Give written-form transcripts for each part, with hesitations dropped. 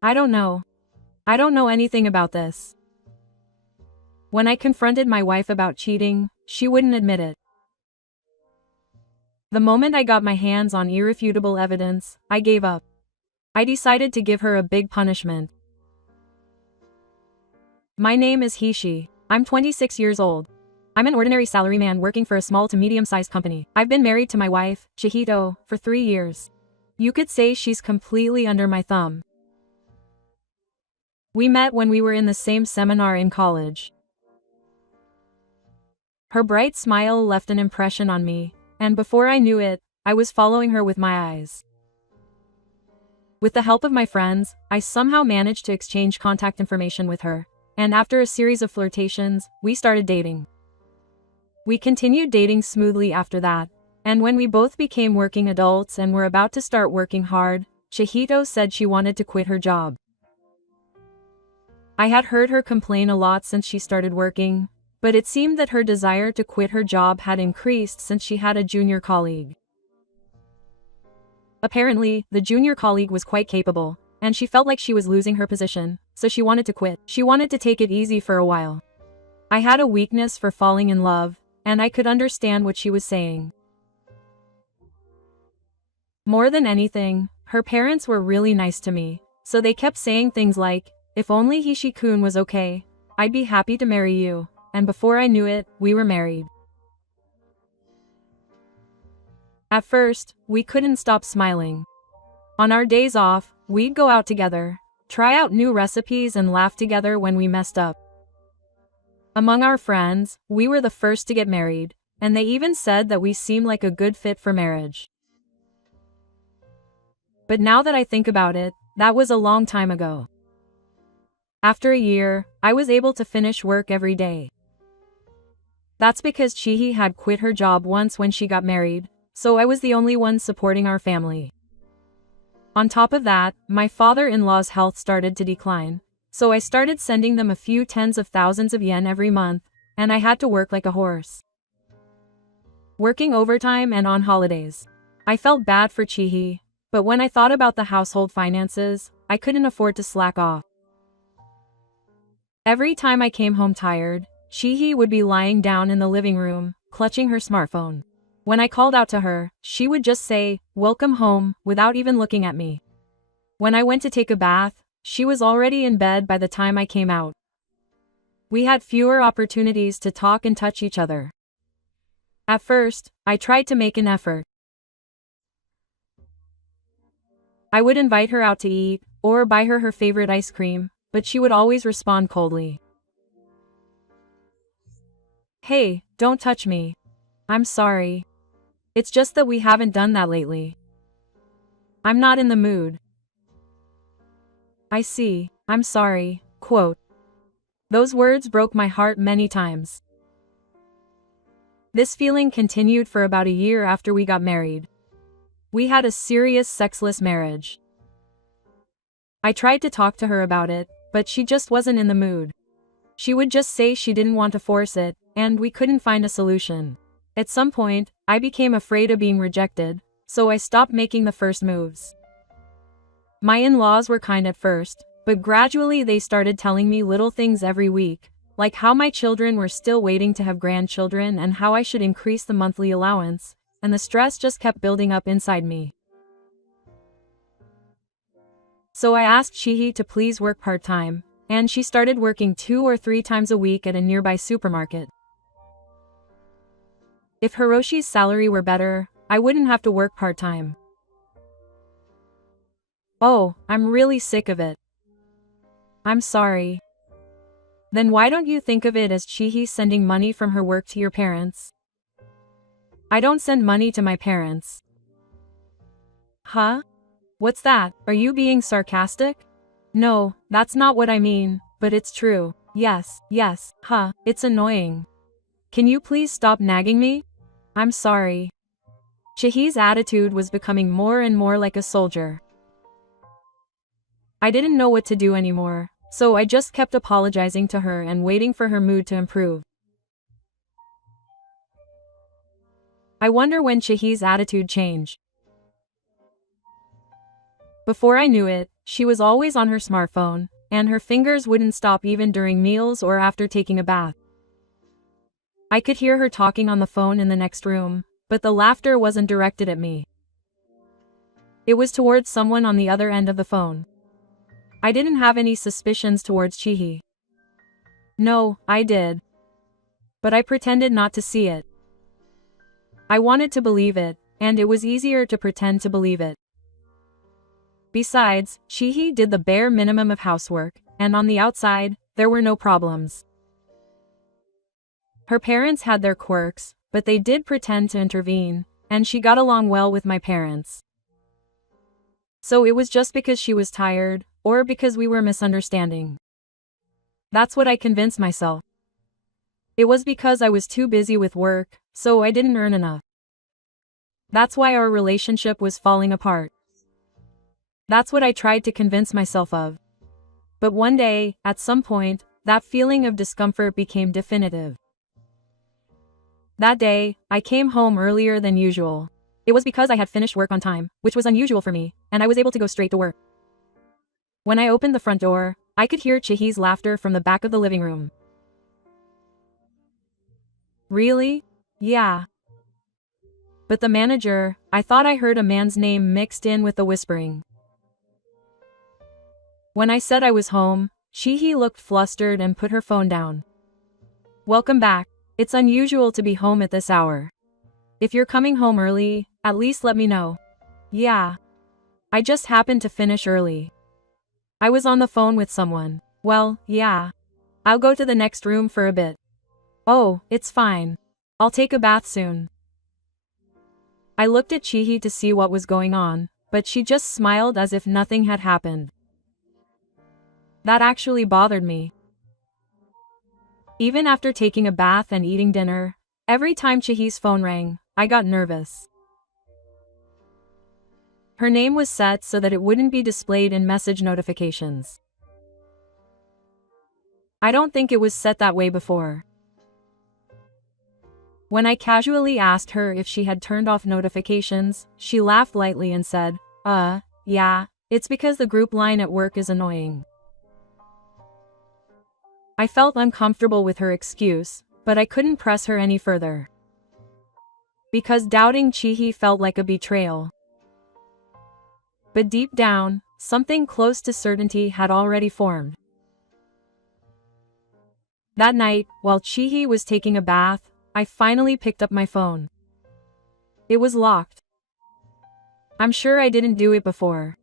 I don't know. I don't know anything about this. When I confronted my wife about cheating, she wouldn't admit it. The moment I got my hands on irrefutable evidence, I gave up. I decided to give her a big punishment. My name is Hishi. I'm 26 years old. I'm an ordinary salaryman working for a small to medium-sized company. I've been married to my wife, Chihito, for 3 years. You could say she's completely under my thumb. We met when we were in the same seminar in college. Her bright smile left an impression on me, and before I knew it, I was following her with my eyes. With the help of my friends, I somehow managed to exchange contact information with her, and after a series of flirtations, we started dating. We continued dating smoothly after that, and when we both became working adults and were about to start working hard, Chihito said she wanted to quit her job. I had heard her complain a lot since she started working, but it seemed that her desire to quit her job had increased since she had a junior colleague. Apparently, the junior colleague was quite capable, and she felt like she was losing her position, so she wanted to quit. She wanted to take it easy for a while. I had a weakness for falling in love, and I could understand what she was saying. More than anything, her parents were really nice to me, so they kept saying things like, "If only Hishi-kun was okay, I'd be happy to marry you," and before I knew it, we were married. At first, we couldn't stop smiling. On our days off, we'd go out together, try out new recipes and laugh together when we messed up. Among our friends, we were the first to get married, and they even said that we seemed like a good fit for marriage. But now that I think about it, that was a long time ago. After a year, I was able to finish work every day. That's because Chihi had quit her job once when she got married, so I was the only one supporting our family. On top of that, my father-in-law's health started to decline, so I started sending them a few tens of thousands of yen every month, and I had to work like a horse. Working overtime and on holidays. I felt bad for Chihi, but when I thought about the household finances, I couldn't afford to slack off. Every time I came home tired, Chihi would be lying down in the living room, clutching her smartphone. When I called out to her, she would just say, "Welcome home," without even looking at me. When I went to take a bath, she was already in bed by the time I came out. We had fewer opportunities to talk and touch each other. At first, I tried to make an effort. I would invite her out to eat, or buy her her favorite ice cream, but she would always respond coldly. "Hey, don't touch me. I'm sorry. It's just that we haven't done that lately. I'm not in the mood." "I see, I'm sorry," quote. Those words broke my heart many times. This feeling continued for about a year after we got married. We had a serious sexless marriage. I tried to talk to her about it, but she just wasn't in the mood. She would just say she didn't want to force it, and we couldn't find a solution. At some point, I became afraid of being rejected, so I stopped making the first moves. My in-laws were kind at first, but gradually they started telling me little things every week, like how my children were still waiting to have grandchildren and how I should increase the monthly allowance, and the stress just kept building up inside me. So I asked Chihi to please work part-time, and she started working 2 or 3 times a week at a nearby supermarket. If Hiroshi's salary were better, I wouldn't have to work part-time. "Oh, I'm really sick of it." "I'm sorry." "Then why don't you think of it as Chihi sending money from her work to your parents?" "I don't send money to my parents." "Huh? What's that? Are you being sarcastic?" "No, that's not what I mean, but it's true. Yes, huh, it's annoying. Can you please stop nagging me? I'm sorry." Chihi's attitude was becoming more and more like a soldier. I didn't know what to do anymore, so I just kept apologizing to her and waiting for her mood to improve. I wonder when Chihi's attitude changed. Before I knew it, she was always on her smartphone, and her fingers wouldn't stop even during meals or after taking a bath. I could hear her talking on the phone in the next room, but the laughter wasn't directed at me. It was towards someone on the other end of the phone. I didn't have any suspicions towards Chihi. No, I did. But I pretended not to see it. I wanted to believe it, and it was easier to pretend to believe it. Besides, Chihi did the bare minimum of housework, and on the outside, there were no problems. Her parents had their quirks, but they did pretend to intervene, and she got along well with my parents. So it was just because she was tired, or because we were misunderstanding. That's what I convinced myself. It was because I was too busy with work, so I didn't earn enough. That's why our relationship was falling apart. That's what I tried to convince myself of. But one day, at some point, that feeling of discomfort became definitive. That day, I came home earlier than usual. It was because I had finished work on time, which was unusual for me, and I was able to go straight to work. When I opened the front door, I could hear Chihi's laughter from the back of the living room. Really? Yeah. But the manager, I thought I heard a man's name mixed in with the whispering. When I said I was home, Chihi looked flustered and put her phone down. Welcome back. It's unusual to be home at this hour. If you're coming home early, at least let me know. Yeah. I just happened to finish early. I was on the phone with someone. Well, yeah. I'll go to the next room for a bit. Oh, it's fine. I'll take a bath soon. I looked at Chihi to see what was going on, but she just smiled as if nothing had happened. That actually bothered me. Even after taking a bath and eating dinner, every time Chihi's phone rang, I got nervous. Her name was set so that it wouldn't be displayed in message notifications. I don't think it was set that way before. When I casually asked her if she had turned off notifications, she laughed lightly and said, yeah, it's because the group line at work is annoying. I felt uncomfortable with her excuse, but I couldn't press her any further. Because doubting Chihi felt like a betrayal. But deep down, something close to certainty had already formed. That night, while Chihi was taking a bath, I finally picked up my phone. It was locked. I'm sure I didn't do it before.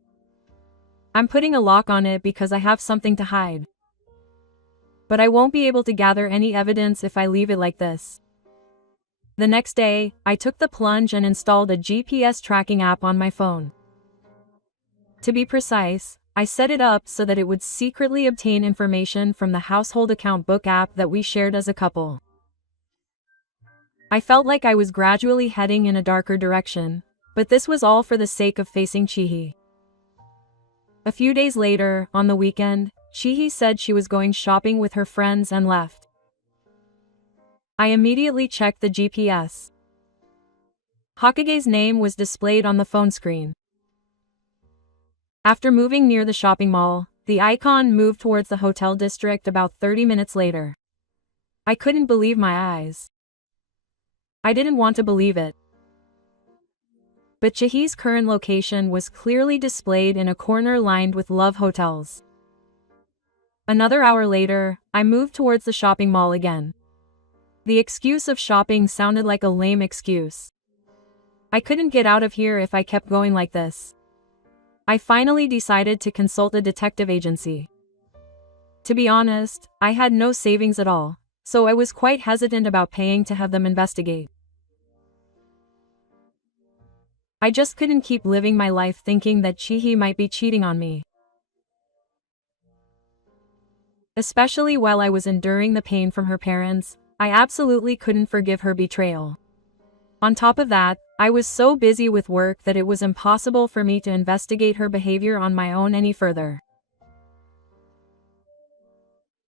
I'm putting a lock on it because I have something to hide. But I won't be able to gather any evidence if I leave it like this. The next day, I took the plunge and installed a GPS tracking app on my phone. To be precise, I set it up so that it would secretly obtain information from the household account book app that we shared as a couple. I felt like I was gradually heading in a darker direction, but this was all for the sake of facing Chihi. A few days later, on the weekend, Chihi said she was going shopping with her friends and left. I immediately checked the GPS. Hokage's name was displayed on the phone screen. After moving near the shopping mall, the icon moved towards the hotel district about 30 minutes later. I couldn't believe my eyes. I didn't want to believe it. But Chihi's current location was clearly displayed in a corner lined with love hotels. Another hour later, I moved towards the shopping mall again. The excuse of shopping sounded like a lame excuse. I couldn't get out of here if I kept going like this. I finally decided to consult a detective agency. To be honest, I had no savings at all, so I was quite hesitant about paying to have them investigate. I just couldn't keep living my life thinking that Chihi might be cheating on me. Especially while I was enduring the pain from her parents, I absolutely couldn't forgive her betrayal. On top of that, I was so busy with work that it was impossible for me to investigate her behavior on my own any further.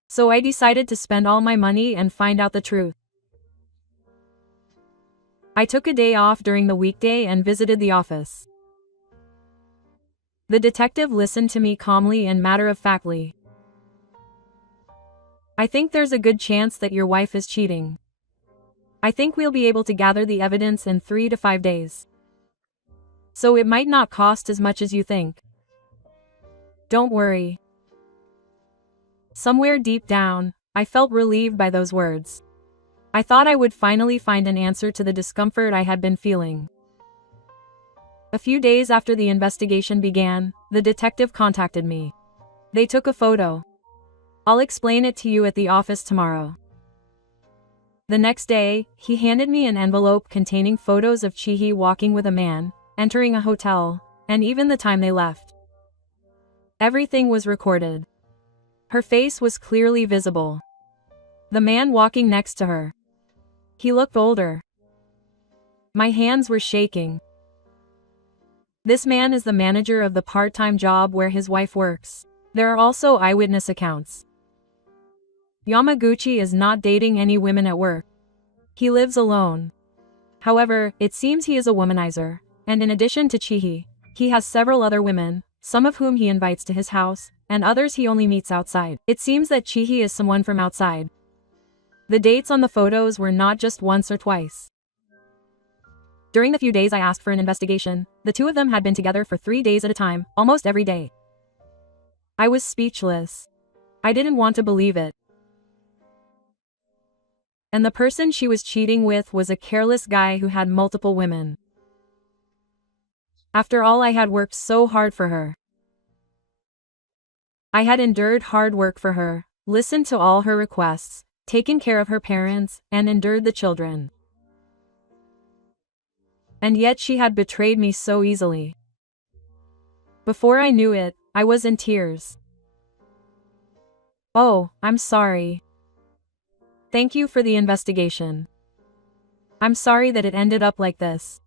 So I decided to spend all my money and find out the truth. I took a day off during the weekday and visited the office. The detective listened to me calmly and matter-of-factly. I think there's a good chance that your wife is cheating. I think we'll be able to gather the evidence in 3 to 5 days. So it might not cost as much as you think. Don't worry. Somewhere deep down, I felt relieved by those words. I thought I would finally find an answer to the discomfort I had been feeling. A few days after the investigation began, the detective contacted me. They took a photo. I'll explain it to you at the office tomorrow. The next day, he handed me an envelope containing photos of Chihi walking with a man, entering a hotel, and even the time they left. Everything was recorded. Her face was clearly visible. The man walking next to her. He looked older. My hands were shaking. This man is the manager of the part-time job where his wife works. There are also eyewitness accounts. Yamaguchi is not dating any women at work. He lives alone. However, it seems he is a womanizer, and in addition to Chihi, he has several other women, some of whom he invites to his house, and others he only meets outside. It seems that Chihi is someone from outside. The dates on the photos were not just once or twice. During the few days I asked for an investigation, the two of them had been together for 3 days at a time, almost every day. I was speechless. I didn't want to believe it. And the person she was cheating with was a careless guy who had multiple women. After all, I had worked so hard for her. I had endured hard work for her, listened to all her requests, taken care of her parents, and endured the children. And yet she had betrayed me so easily. Before I knew it, I was in tears. Oh, I'm sorry. Thank you for the investigation. I'm sorry that it ended up like this.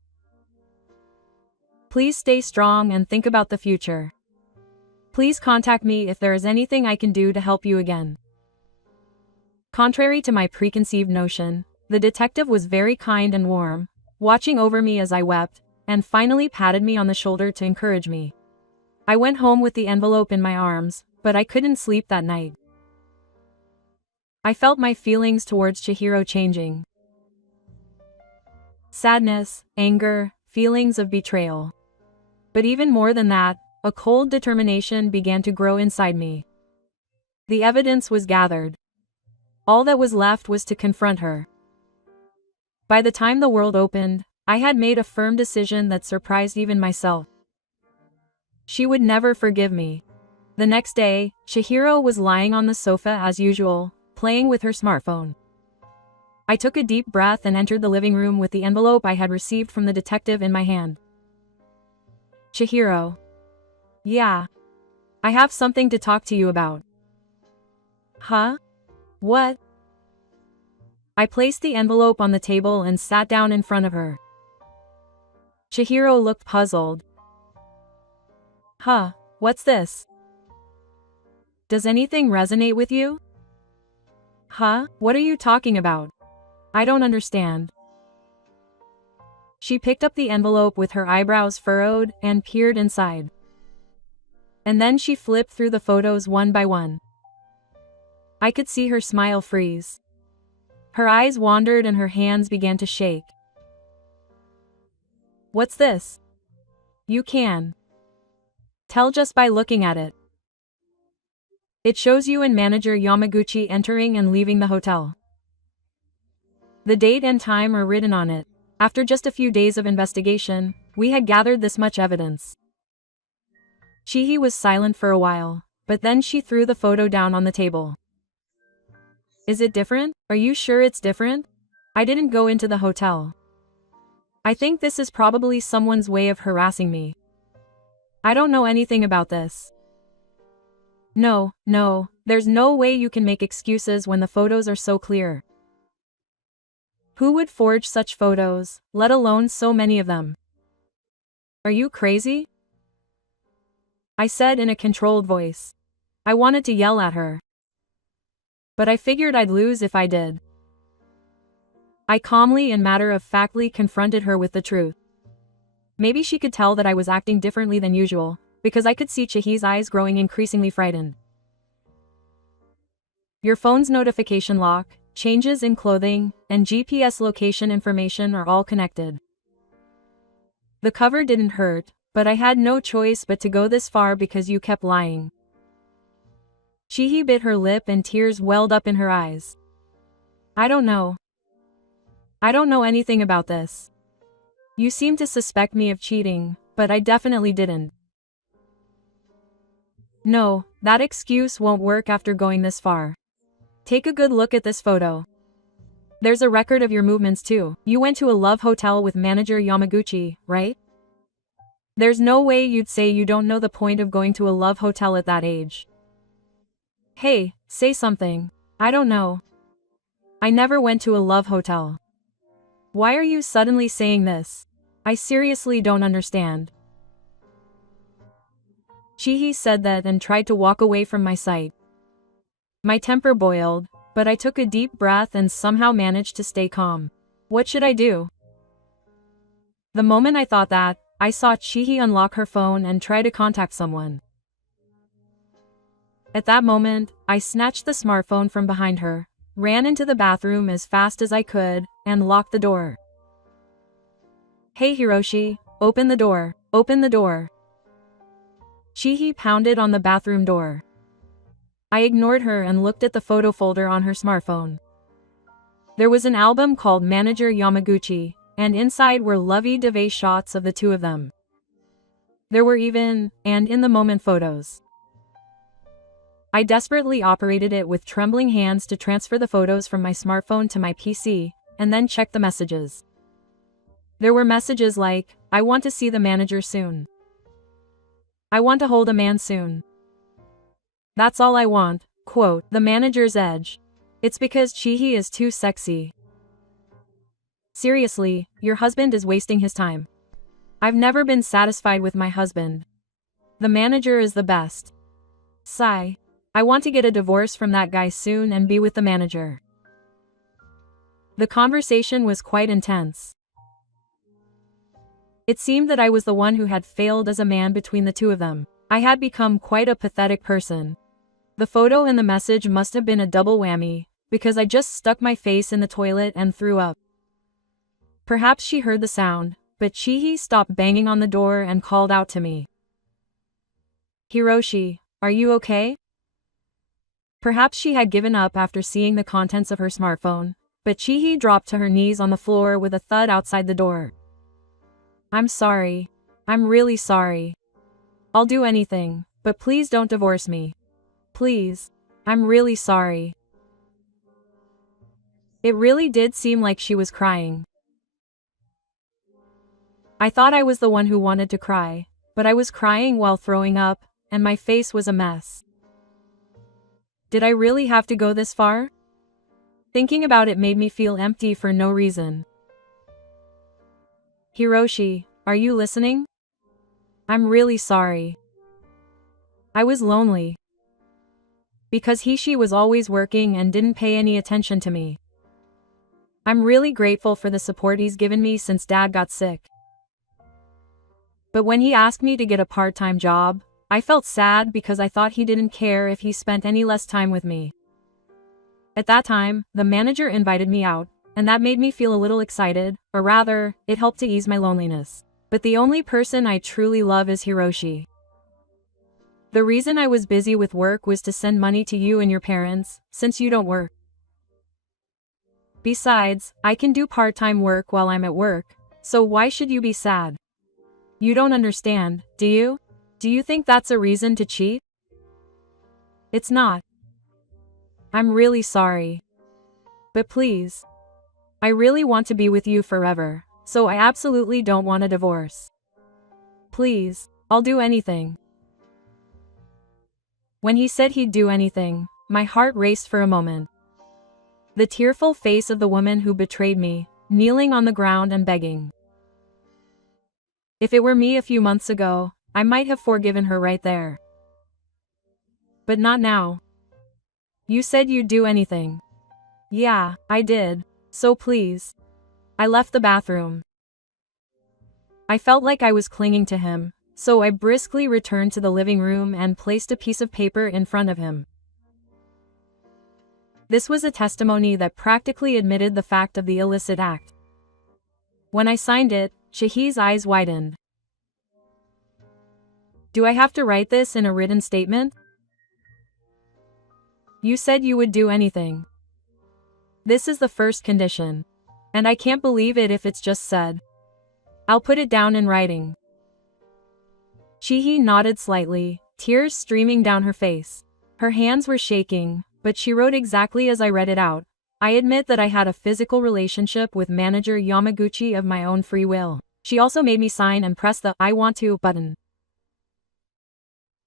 Please stay strong and think about the future. Please contact me if there is anything I can do to help you again. Contrary to my preconceived notion, the detective was very kind and warm, watching over me as I wept, and finally patted me on the shoulder to encourage me. I went home with the envelope in my arms, but I couldn't sleep that night. I felt my feelings towards Chihiro changing. Sadness, anger, feelings of betrayal. But even more than that, a cold determination began to grow inside me. The evidence was gathered. All that was left was to confront her. By the time the world opened, I had made a firm decision that surprised even myself. She would never forgive me. The next day, Chihiro was lying on the sofa as usual, playing with her smartphone. I took a deep breath and entered the living room with the envelope I had received from the detective in my hand. Chihiro. Yeah. I have something to talk to you about. Huh? What? I placed the envelope on the table and sat down in front of her. Chihiro looked puzzled. Huh, what's this? Does anything resonate with you? Huh, what are you talking about? I don't understand. She picked up the envelope with her eyebrows furrowed and peered inside. And then she flipped through the photos one by one. I could see her smile freeze. Her eyes wandered and her hands began to shake. What's this? You can tell just by looking at it. It shows you and manager Yamaguchi entering and leaving the hotel. The date and time are written on it. After just a few days of investigation, we had gathered this much evidence. Chihi was silent for a while, but then she threw the photo down on the table. Is it different? Are you sure it's different? I didn't go into the hotel. I think this is probably someone's way of harassing me. I don't know anything about this. No, there's no way you can make excuses when the photos are so clear. Who would forge such photos, let alone so many of them? Are you crazy? I said in a controlled voice. I wanted to yell at her. But I figured I'd lose if I did. I calmly and matter-of-factly confronted her with the truth. Maybe she could tell that I was acting differently than usual, because I could see Chihi's eyes growing increasingly frightened. Your phone's notification lock, changes in clothing, and GPS location information are all connected. The cover didn't hurt, but I had no choice but to go this far because you kept lying. Chihi bit her lip and tears welled up in her eyes. I don't know. I don't know anything about this. You seem to suspect me of cheating, but I definitely didn't. No, that excuse won't work after going this far. Take a good look at this photo. There's a record of your movements too. You went to a love hotel with manager Yamaguchi, right? There's no way you'd say you don't know the point of going to a love hotel at that age. Hey, say something. I don't know. I never went to a love hotel. Why are you suddenly saying this? I seriously don't understand. Chihi said that and tried to walk away from my sight. My temper boiled, but I took a deep breath and somehow managed to stay calm. What should I do? The moment I thought that, I saw Chihi unlock her phone and try to contact someone. At that moment, I snatched the smartphone from behind her, ran into the bathroom as fast as I could, and locked the door. Hey Hiroshi, open the door, open the door. Chihi pounded on the bathroom door. I ignored her and looked at the photo folder on her smartphone. There was an album called Manager Yamaguchi, and inside were lovey-dovey shots of the two of them. There were even, and in-the-moment photos. I desperately operated it with trembling hands to transfer the photos from my smartphone to my PC, and then checked the messages. There were messages like, I want to see the manager soon. I want to hold a man soon. That's all I want, quote, the manager's edge. It's because Chihi is too sexy. Seriously, your husband is wasting his time. I've never been satisfied with my husband. The manager is the best. Sigh. I want to get a divorce from that guy soon and be with the manager. The conversation was quite intense. It seemed that I was the one who had failed as a man between the two of them. I had become quite a pathetic person. The photo and the message must have been a double whammy, because I just stuck my face in the toilet and threw up. Perhaps she heard the sound, but Chihi stopped banging on the door and called out to me. Hiroshi, are you okay? Perhaps she had given up after seeing the contents of her smartphone, but Chihi dropped to her knees on the floor with a thud outside the door. I'm sorry. I'm really sorry. I'll do anything, but please don't divorce me. Please. I'm really sorry. It really did seem like she was crying. I thought I was the one who wanted to cry, but I was crying while throwing up, and my face was a mess. Did I really have to go this far? Thinking about it made me feel empty for no reason. Hiroshi, are you listening? I'm really sorry. I was lonely. Because she was always working and didn't pay any attention to me. I'm really grateful for the support he's given me since Dad got sick. But when he asked me to get a part-time job, I felt sad because I thought he didn't care if he spent any less time with me. At that time, the manager invited me out, and that made me feel a little excited, or rather, it helped to ease my loneliness. But the only person I truly love is Hiroshi. The reason I was busy with work was to send money to you and your parents, since you don't work. Besides, I can do part-time work while I'm at work, so why should you be sad? You don't understand, do you? Do you think that's a reason to cheat? It's not. I'm really sorry. But please. I really want to be with you forever, so I absolutely don't want a divorce. Please, I'll do anything. When he said he'd do anything, my heart raced for a moment. The tearful face of the woman who betrayed me, kneeling on the ground and begging. If it were me a few months ago, I might have forgiven her right there. But not now. You said you'd do anything. Yeah, I did. So please. I left the bathroom. I felt like I was clinging to him, So I briskly returned to the living room and placed a piece of paper in front of him. This was a testimony that practically admitted the fact of the illicit act. When I signed it, Shahi's eyes widened. Do I have to write this in a written statement? You said you would do anything. This is the first condition. And I can't believe it if it's just said. I'll put it down in writing. Shahi nodded slightly, tears streaming down her face. Her hands were shaking, but she wrote exactly as I read it out. I admit that I had a physical relationship with manager Yamaguchi of my own free will. She also made me sign and press the I want to button.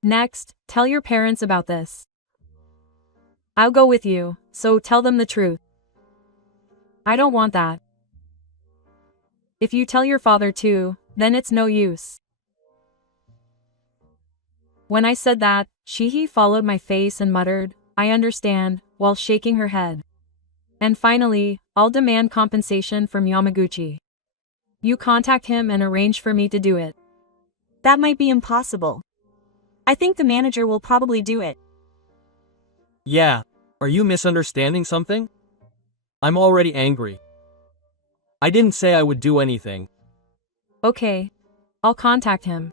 Next, tell your parents about this. I'll go with you, so tell them the truth. I don't want that. If you tell your father too, then it's no use. When I said that, Shahi followed my face and muttered, I understand, while shaking her head. And finally, I'll demand compensation from Yamaguchi. You contact him and arrange for me to do it. That might be impossible. I think the manager will probably do it. Yeah, are you misunderstanding something? I'm already angry. I didn't say I would do anything. Okay. I'll contact him.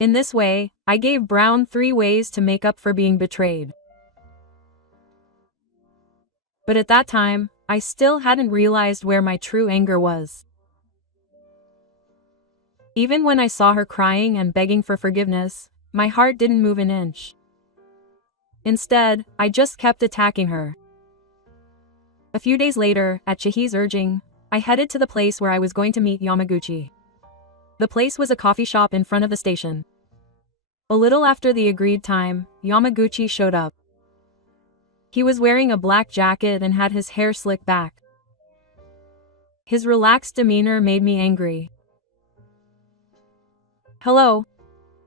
In this way, I gave Brown 3 ways to make up for being betrayed. But at that time, I still hadn't realized where my true anger was. Even when I saw her crying and begging for forgiveness, my heart didn't move an inch. Instead, I just kept attacking her. A few days later, at Shahi's urging, I headed to the place where I was going to meet Yamaguchi. The place was a coffee shop in front of the station. A little after the agreed time, Yamaguchi showed up. He was wearing a black jacket and had his hair slicked back. His relaxed demeanor made me angry. Hello.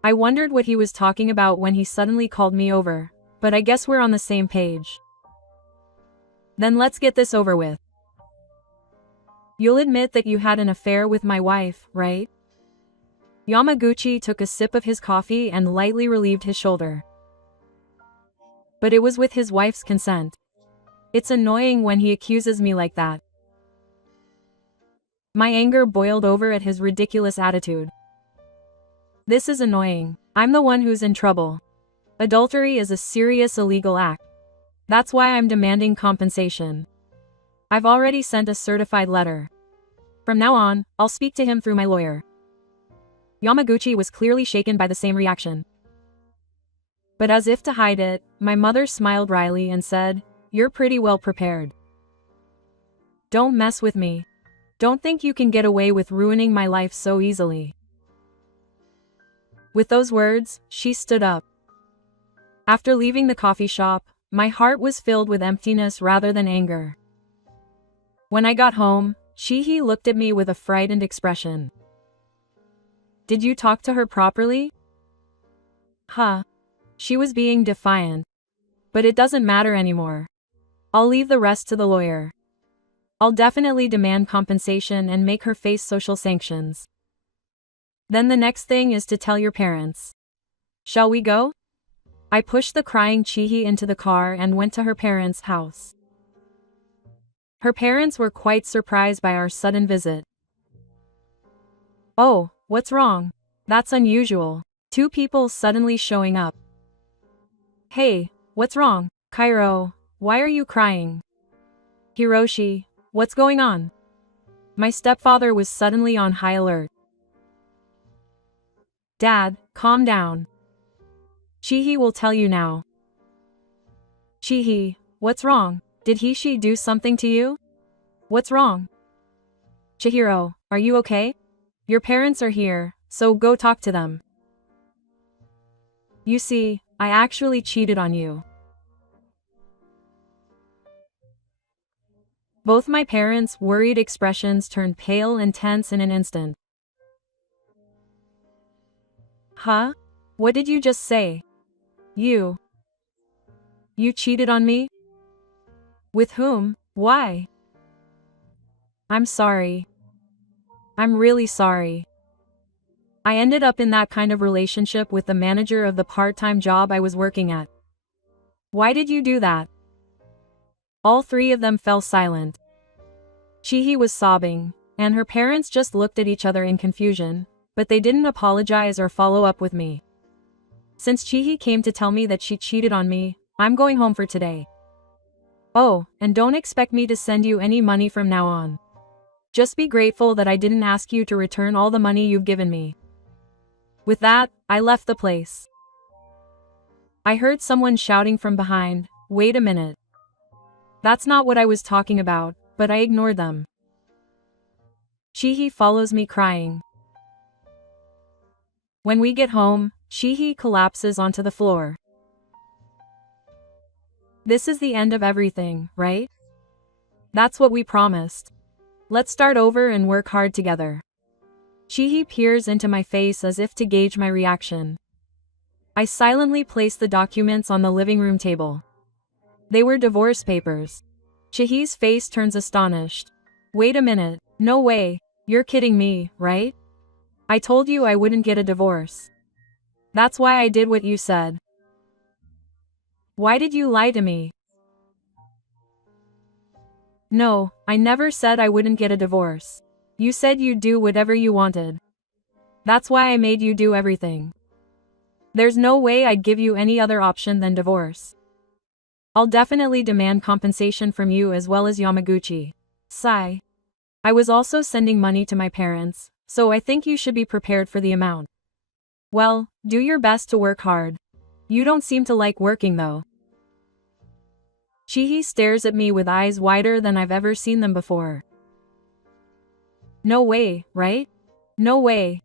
I wondered what he was talking about when he suddenly called me over, but I guess we're on the same page. Then let's get this over with. You'll admit that you had an affair with my wife, right? Yamaguchi took a sip of his coffee and lightly relieved his shoulder. But it was with his wife's consent. It's annoying when he accuses me like that. My anger boiled over at his ridiculous attitude. This is annoying. I'm the one who's in trouble. Adultery is a serious illegal act. That's why I'm demanding compensation. I've already sent a certified letter. From now on, I'll speak to him through my lawyer. Yamaguchi was clearly shaken by the same reaction. But as if to hide it, my mother smiled wryly and said, You're pretty well prepared. Don't mess with me. Don't think you can get away with ruining my life so easily. With those words, she stood up. After leaving the coffee shop, my heart was filled with emptiness rather than anger. When I got home, Shahi looked at me with a frightened expression. Did you talk to her properly? Huh. She was being defiant. But it doesn't matter anymore. I'll leave the rest to the lawyer. I'll definitely demand compensation and make her face social sanctions. Then the next thing is to tell your parents. Shall we go? I pushed the crying Shahi into the car and went to her parents' house. Her parents were quite surprised by our sudden visit. Oh, what's wrong? That's unusual. 2 people suddenly showing up. Hey, what's wrong? Kairo, why are you crying? Hiroshi, what's going on? My stepfather was suddenly on high alert. Dad, calm down. Shahi will tell you now. Shahi, what's wrong? Did she do something to you? What's wrong? Chihiro, are you okay? Your parents are here, so go talk to them. You see, I actually cheated on you. Both my parents' worried expressions turned pale and tense in an instant. Huh? What did you just say? You cheated on me? With whom? Why? I'm sorry. I'm really sorry. I ended up in that kind of relationship with the manager of the part-time job I was working at. Why did you do that? All three of them fell silent. Chihi was sobbing, and her parents just looked at each other in confusion, but they didn't apologize or follow up with me. Since Chihi came to tell me that she cheated on me, I'm going home for today. Oh, and don't expect me to send you any money from now on. Just be grateful that I didn't ask you to return all the money you've given me. With that, I left the place. I heard someone shouting from behind, "Wait a minute." That's not what I was talking about, but I ignored them. Chihi follows me crying. When we get home, Chihi collapses onto the floor. This is the end of everything, right? That's what we promised. Let's start over and work hard together. Chihi peers into my face as if to gauge my reaction. I silently place the documents on the living room table. They were divorce papers. Chihi's face turns astonished. Wait a minute, no way, you're kidding me, right? I told you I wouldn't get a divorce. That's why I did what you said. Why did you lie to me? No, I never said I wouldn't get a divorce. You said you'd do whatever you wanted. That's why I made you do everything. There's no way I'd give you any other option than divorce. I'll definitely demand compensation from you as well as Yamaguchi. Sigh. I was also sending money to my parents, so I think you should be prepared for the amount. Well, do your best to work hard. You don't seem to like working though. Chihi stares at me with eyes wider than I've ever seen them before. No way, right? No way.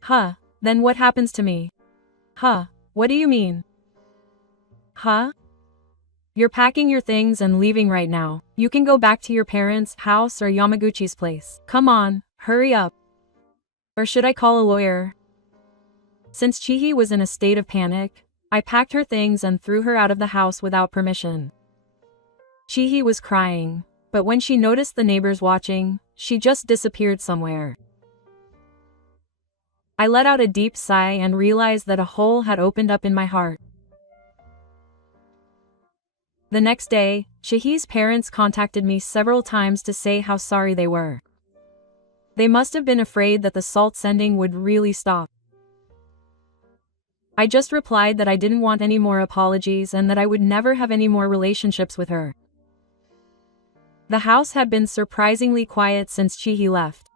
Huh, then what happens to me? Huh, what do you mean? Huh? You're packing your things and leaving right now. You can go back to your parents' house or Yamaguchi's place. Come on, hurry up. Or should I call a lawyer? Since Chihi was in a state of panic, I packed her things and threw her out of the house without permission. Chihi was crying, but when she noticed the neighbors watching, she just disappeared somewhere. I let out a deep sigh and realized that a hole had opened up in my heart. The next day, Chihi's parents contacted me several times to say how sorry they were. They must have been afraid that the salt sending would really stop. I just replied that I didn't want any more apologies and that I would never have any more relationships with her. The house had been surprisingly quiet since Chihi left.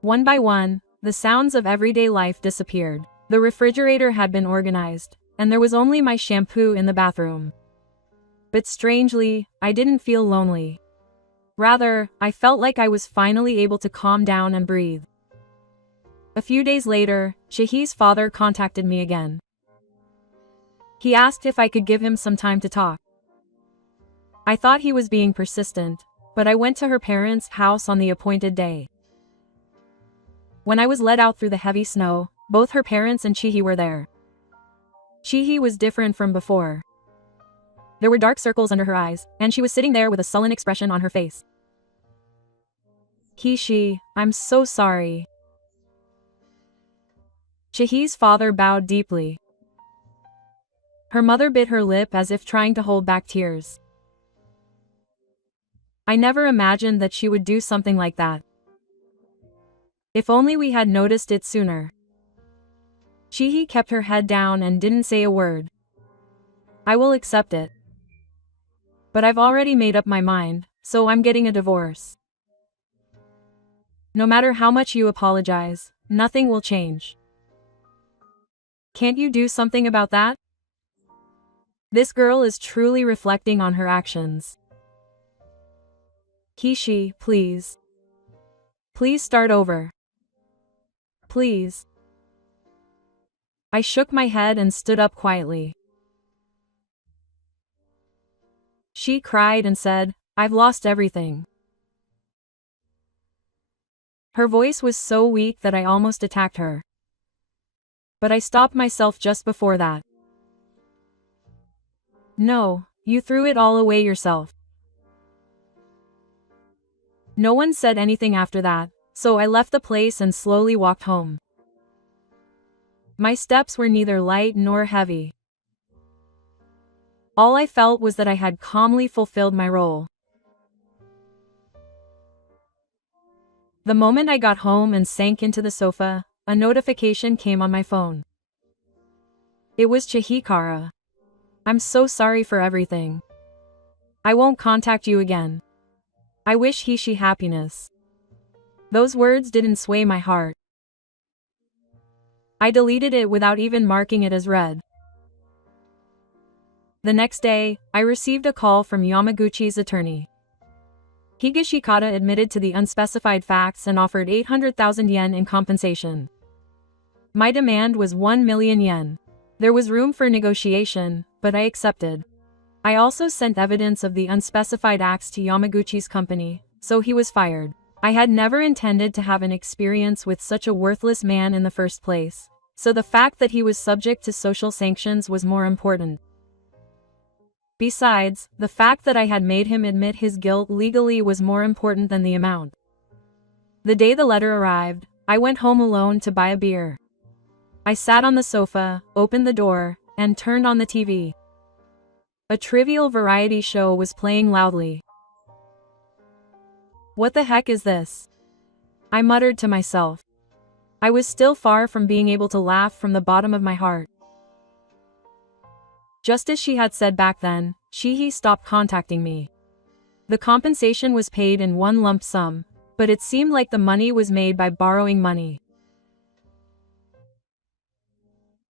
One by one, the sounds of everyday life disappeared. The refrigerator had been organized, and there was only my shampoo in the bathroom. But strangely, I didn't feel lonely. Rather, I felt like I was finally able to calm down and breathe. A few days later, Chihi's father contacted me again. He asked if I could give him some time to talk. I thought he was being persistent, but I went to her parents' house on the appointed day. When I was led out through the heavy snow, both her parents and Chihi were there. Chihi was different from before. There were dark circles under her eyes, and she was sitting there with a sullen expression on her face. Kishi, I'm so sorry. Chihi's father bowed deeply. Her mother bit her lip as if trying to hold back tears. I never imagined that she would do something like that. If only we had noticed it sooner. Chihi kept her head down and didn't say a word. I will accept it. But I've already made up my mind, so I'm getting a divorce. No matter how much you apologize, nothing will change. Can't you do something about that? This girl is truly reflecting on her actions. Kishi, please. Please start over. Please. I shook my head and stood up quietly. She cried and said, I've lost everything. Her voice was so weak that I almost attacked her. But I stopped myself just before that. No, you threw it all away yourself. No one said anything after that, so I left the place and slowly walked home. My steps were neither light nor heavy. All I felt was that I had calmly fulfilled my role. The moment I got home and sank into the sofa, a notification came on my phone. It was Chihikara. I'm so sorry for everything. I won't contact you again. I wish he/she happiness. Those words didn't sway my heart. I deleted it without even marking it as read. The next day, I received a call from Yamaguchi's attorney. Higashikata admitted to the unspecified facts and offered 800,000 yen in compensation. My demand was 1 million yen. There was room for negotiation, but I accepted. I also sent evidence of the unspecified acts to Yamaguchi's company, so he was fired. I had never intended to have an experience with such a worthless man in the first place, so the fact that he was subject to social sanctions was more important. Besides, the fact that I had made him admit his guilt legally was more important than the amount. The day the letter arrived, I went home alone to buy a beer. I sat on the sofa, opened the door, and turned on the TV. A trivial variety show was playing loudly. What the heck is this? I muttered to myself. I was still far from being able to laugh from the bottom of my heart. Just as she had said back then, Shihi stopped contacting me. The compensation was paid in one lump sum, but it seemed like the money was made by borrowing money.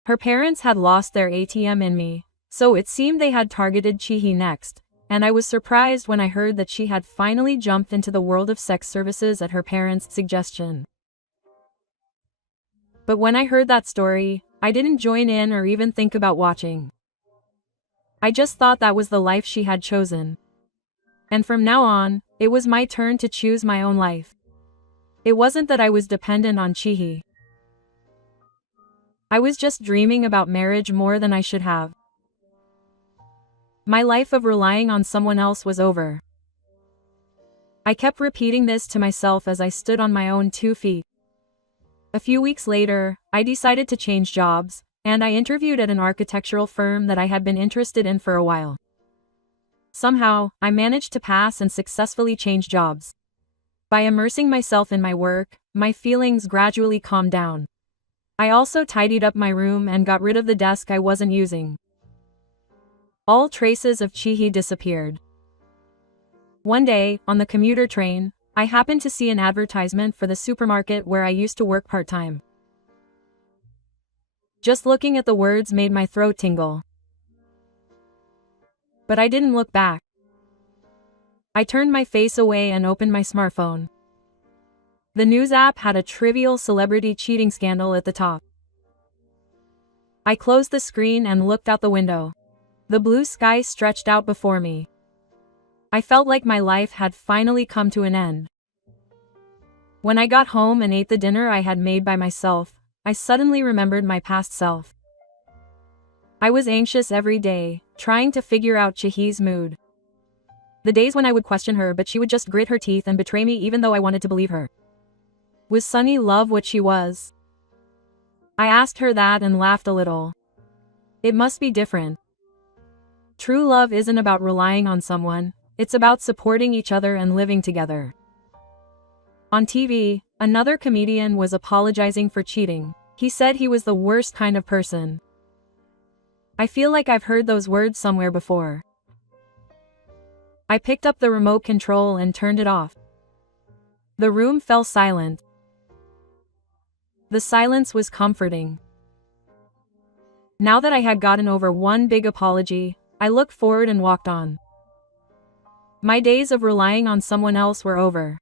Her parents had lost their ATM in me, so it seemed they had targeted Chihi next, and I was surprised when I heard that she had finally jumped into the world of sex services at her parents' suggestion. But when I heard that story, I didn't join in or even think about watching. I just thought that was the life she had chosen. And from now on, it was my turn to choose my own life. It wasn't that I was dependent on Chihi. I was just dreaming about marriage more than I should have. My life of relying on someone else was over. I kept repeating this to myself as I stood on my own 2 feet. A few weeks later, I decided to change jobs, and I interviewed at an architectural firm that I had been interested in for a while. Somehow, I managed to pass and successfully change jobs. By immersing myself in my work, my feelings gradually calmed down. I also tidied up my room and got rid of the desk I wasn't using. All traces of Chihi disappeared. One day, on the commuter train, I happened to see an advertisement for the supermarket where I used to work part-time. Just looking at the words made my throat tingle. But I didn't look back. I turned my face away and opened my smartphone. The news app had a trivial celebrity cheating scandal at the top. I closed the screen and looked out the window. The blue sky stretched out before me. I felt like my life had finally come to an end. When I got home and ate the dinner I had made by myself, I suddenly remembered my past self. I was anxious every day, trying to figure out Chihi's mood. The days when I would question her but she would just grit her teeth and betray me even though I wanted to believe her. Was Sunny Love what she was? I asked her that and laughed a little. It must be different. True love isn't about relying on someone, it's about supporting each other and living together. On TV, another comedian was apologizing for cheating. He said he was the worst kind of person. I feel like I've heard those words somewhere before. I picked up the remote control and turned it off. The room fell silent. The silence was comforting. Now that I had gotten over one big apology, I looked forward and walked on. My days of relying on someone else were over.